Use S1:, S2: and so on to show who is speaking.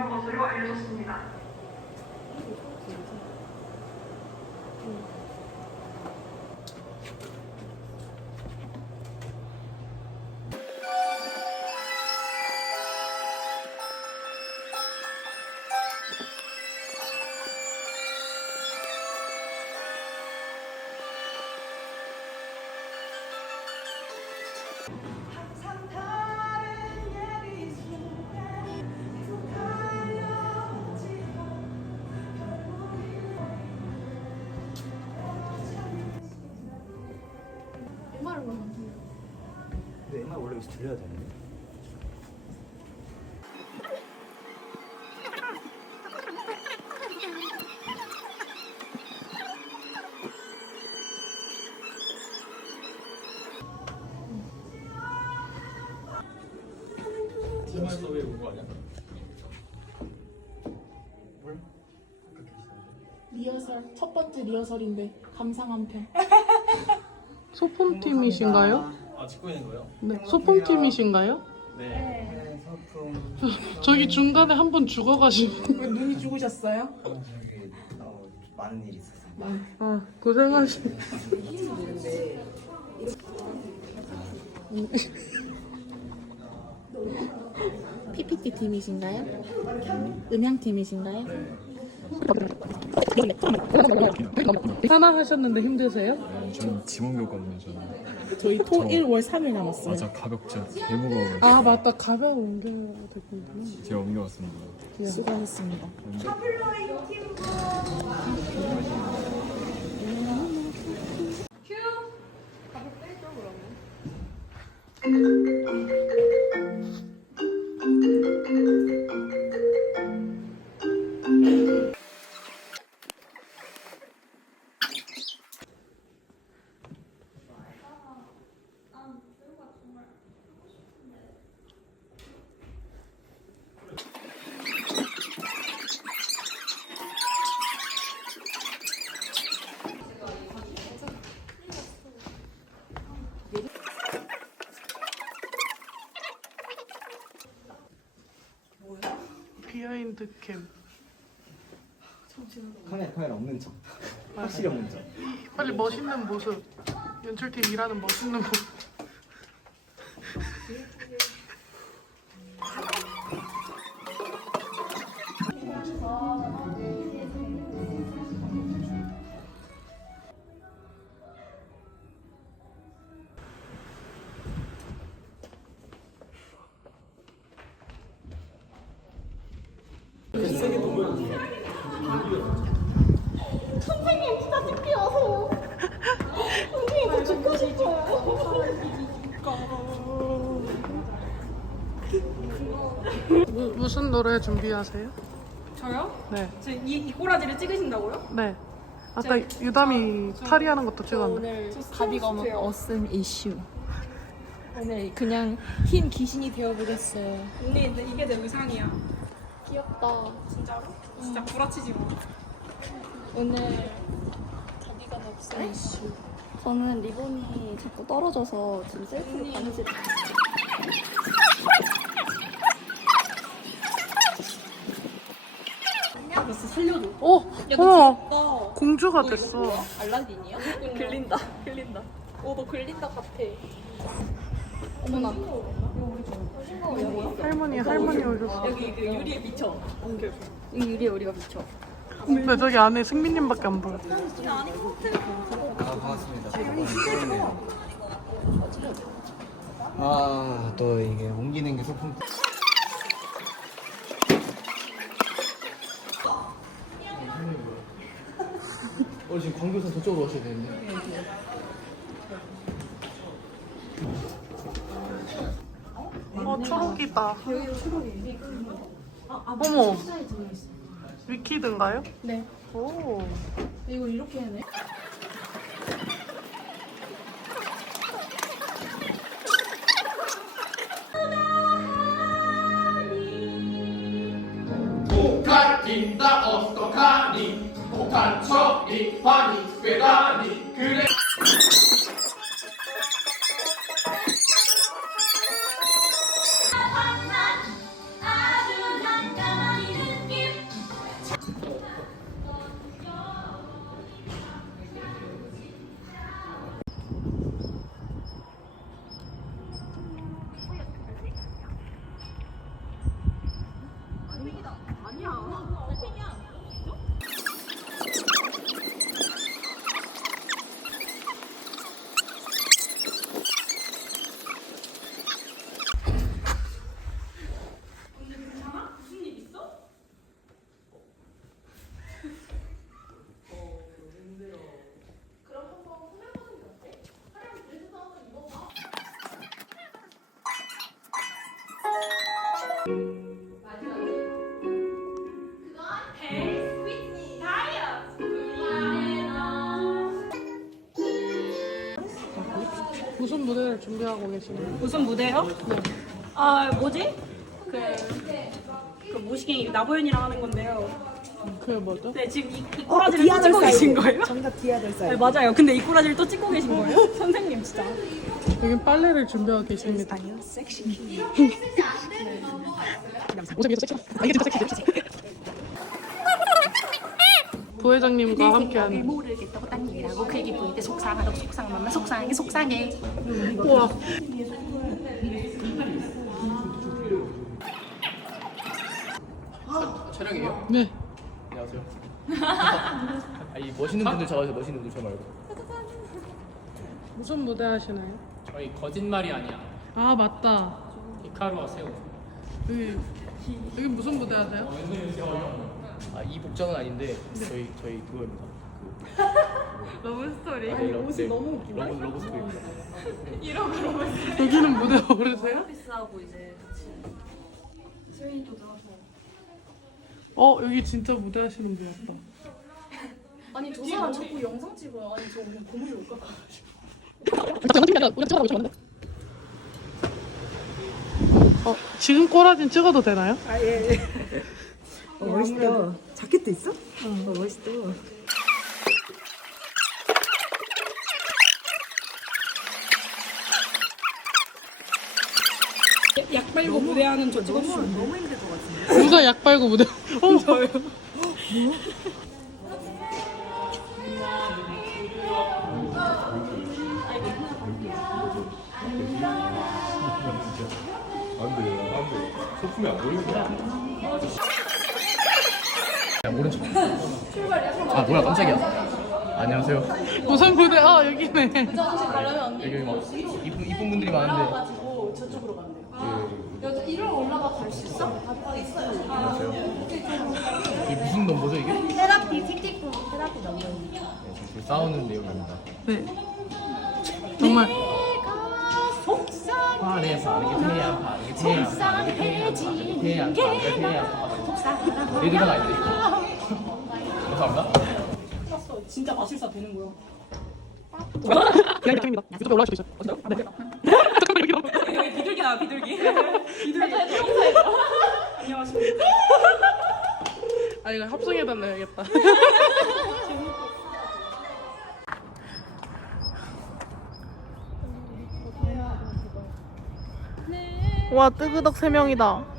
S1: 중요한 것으로 알려졌습니다.
S2: 근데 MR 원래 여기서 들려야 되는데?
S3: MR에서 왜 온 거 아니야?
S4: 리허설 첫 번째 리허설인데 감상 한 편.
S5: 소품팀이신가요?
S3: 아 찍고 있는 거예요?
S5: 네, 소품팀이신가요?
S3: 네.
S2: 네, 소품.
S5: 저기 중간에 한 번 죽어가지고.
S4: 왜 눈이 죽으셨어요?
S2: 저기 많은 일이 있었어요.
S5: 아, 고생하시.
S4: PPT 팀이신가요? 음향 팀이신가요?
S5: 하나 하셨는데 힘드세요?
S6: 저는 지원교거든요. 저는
S4: 저희 토 1, 월 3일 남았어요.
S6: 맞아 가볍죠. 개 무거워요.
S5: 아 맞다, 가벼운 옮겨야 됐군요.
S6: 제가 옮겨왔습니다.
S4: 수고하셨습니다.
S5: 비하인드 캠.
S2: 카메라 없는 척. 확실히 없는 척.
S5: 빨리 멋있는 모습. 연출팀 일하는 멋있는 모습.
S7: 선생님 진짜 찍게 하세요. 선생님 저 죽고 싶어요.
S5: 무슨 노래 준비하세요?
S1: 저요?
S5: 네.
S1: 지금 이 꼬라지를 찍으신다고요?
S5: 네. 아까 유담이 파리하는 것도 찍었는데.
S7: 오늘 가디건 어슨 이슈. 오늘 그냥 흰 귀신이 되어보겠어요.
S1: 언니 근데 이게 내 의상이야.
S7: 귀엽다.
S1: 진짜로? 진짜 구라치지 마.
S7: 오늘 가디건 없음 이슈. 저는 리본이 자꾸 떨어져서 지금 셀프로 바느질.
S1: 알았어 살려줘.
S5: 오!
S1: 야, 너
S5: 어머!
S1: 귀엽다.
S5: 공주가
S1: 너 이거
S5: 됐어.
S1: 뭐야? 알라딘이야? 글린다. 글린다.
S7: 너 글린다 같아. 어머나.
S5: 할머니 오셨어.
S1: 여기 그 유리에 비쳐.
S7: 이 유리에 우리가 비쳐.
S5: 근데 저기 안에 승민님밖에 안 보여.
S2: 아, 반갑습니다. 아, 또 이게 옮기는 게 소품. 지금 광교사 저쪽으로 오셔야 되는데.
S5: 초록이다. 어머. 위키드인가요?
S7: 네.
S5: 오.
S7: 이거 이렇게 해네.
S3: 고칼긴다 어떡하니 고칼 척이 환히 꾀다니 그래
S8: 아주 난감하니
S5: 무슨 무대를 준비하고 계시나요?
S8: 무슨 무대요? 아 뭐지? 그 모시갱이 나보현이랑 하는 건데요.
S5: 그게 뭐죠?
S8: 네 지금 이 꼬라지를 또 찍고 계신 거예요?
S9: 정답 디아들 사이.
S8: 네 맞아요. 근데 이 꼬라지를 또 찍고 계신 거예요? 선생님 진짜.
S5: 여긴 빨래를 준비하고 계십니다.
S9: 아니요, 섹시.
S5: 부회장님과 함께하는.
S7: 모르겠다고 딴 얘기라고 그 얘기 보일 때 속상하다고 속상하면 속상하게 속상해.
S5: 우와.
S2: 촬영이에요?
S5: 네.
S2: 안녕하세요. 이 멋있는 분들 잡아주세요. 멋있는 분들 저 말고.
S5: 무슨 무대 하시나요?
S3: 저희 거짓말이 아니야.
S5: 아 맞다.
S3: 히카루와 세우.
S5: 여기 무슨 무대 하세요?
S2: 이 복장은 아닌데 저희 그거입니다.
S5: 러브 스토리.
S2: 옷이 너무 웃기다. 러브 스토리.
S5: 여기는 무대 오르세요?
S1: 비싸고 이제
S5: 여기 진짜 무대 하시는 분 같다.
S1: 아니 저 사람 자꾸 영상 찍어요. 아니 저 그냥 고무줄 못 갖다.
S5: 지금 꼬라진 찍어도 되나요?
S9: 멋있다. 자켓도 있어? 멋있다.
S8: 약 빨고 무대하는 저 찍었어.
S9: 너무 힘들 것 같은데.
S5: 누가 약 빨고 무대? 저요.
S6: 소품이 안 보이는 거야.
S2: 모른 척. 뭐야 깜짝이야. 안녕하세요.
S5: 무슨 무대? 여기네.
S2: 여기 막 이쁜 분들이 많은데.
S1: 저쪽으로 간대요.
S2: 예.
S1: 이리로 올라가 갈 수 있어?
S2: 안녕하세요. 이게 무슨 넘버죠 이게?
S1: 테라피 틱틱 테라피 넘버.
S2: 지금 싸우는 내용입니다.
S5: 네. 정말.
S2: 화내 바르게 태양 바르게 태양 바르게 태양 바르게 태양 내 누나가 있네. 감사합니다.
S8: 진짜 마술사 되는 거야.
S5: 기다리 캠입니다. 유튜브에 올라갈 수도 있어요. 네. 잠깐만 여기 너무.
S8: 비둘기 나와 비둘기. 비둘기. 안녕하십니까.
S5: 이거 합성해달라야겠다. 와 뜨그덕 3명이다.